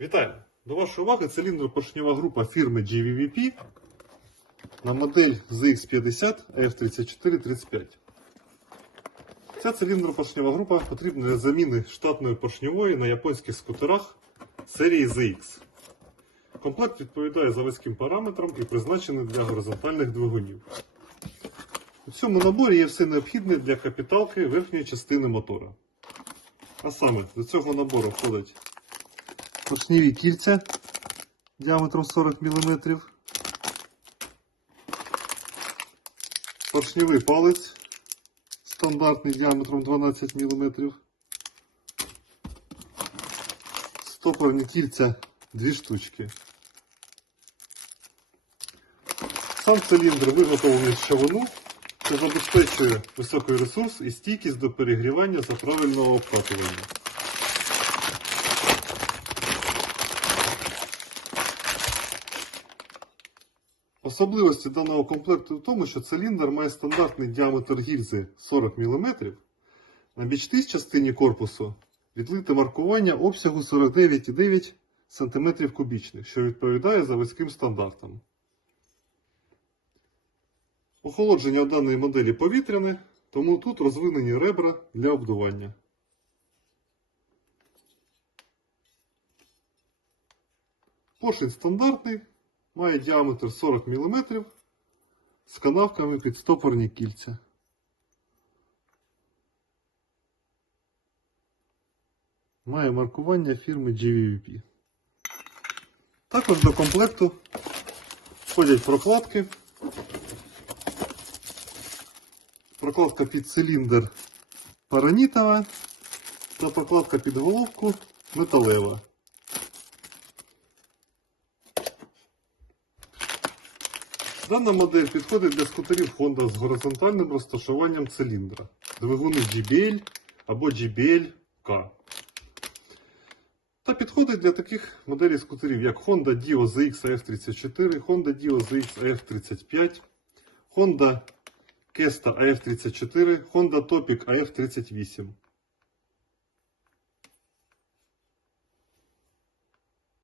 Вітаю! До вашої уваги циліндропоршнева група фірми GVVP на модель ZX50 F3435. Ця циліндропоршнева група потрібна для заміни штатної поршньової на японських скутерах серії ZX. Комплект відповідає заводським параметрам і призначений для горизонтальних двигунів. У цьому наборі є все необхідне для капіталки верхньої частини мотора. А саме до цього набору входить поршневі кільця діаметром 40 мм, поршневий палець стандартний діаметром 12 мм, стопорні кільця 2 штучки. Сам циліндр виготовлений з чавуну, що забезпечує високий ресурс і стійкість до перегрівання за правильного обкатування. Особливості даного комплекту в тому, що циліндр має стандартний діаметр гільзи 40 мм, на бічній частині корпусу відлите маркування обсягу 49,9 см кубічних, що відповідає заводським стандартам. Охолодження даної моделі повітряне, тому тут розвинені ребра для обдування. Поршень стандартний, має діаметр 40 мм з канавками під стопорні кільця. Має маркування фірми GVVP. Також до комплекту входять прокладки. Прокладка під циліндр паранітова та прокладка під головку металева. Дана модель підходить для скутерів Honda з горизонтальним розташуванням циліндра, двигуни GBL або GBL-K. Та підходить для таких моделей скутерів, як Honda Dio ZX AF34, Honda Dio ZX AF35, Honda Kesta AF34, Honda Topic AF38.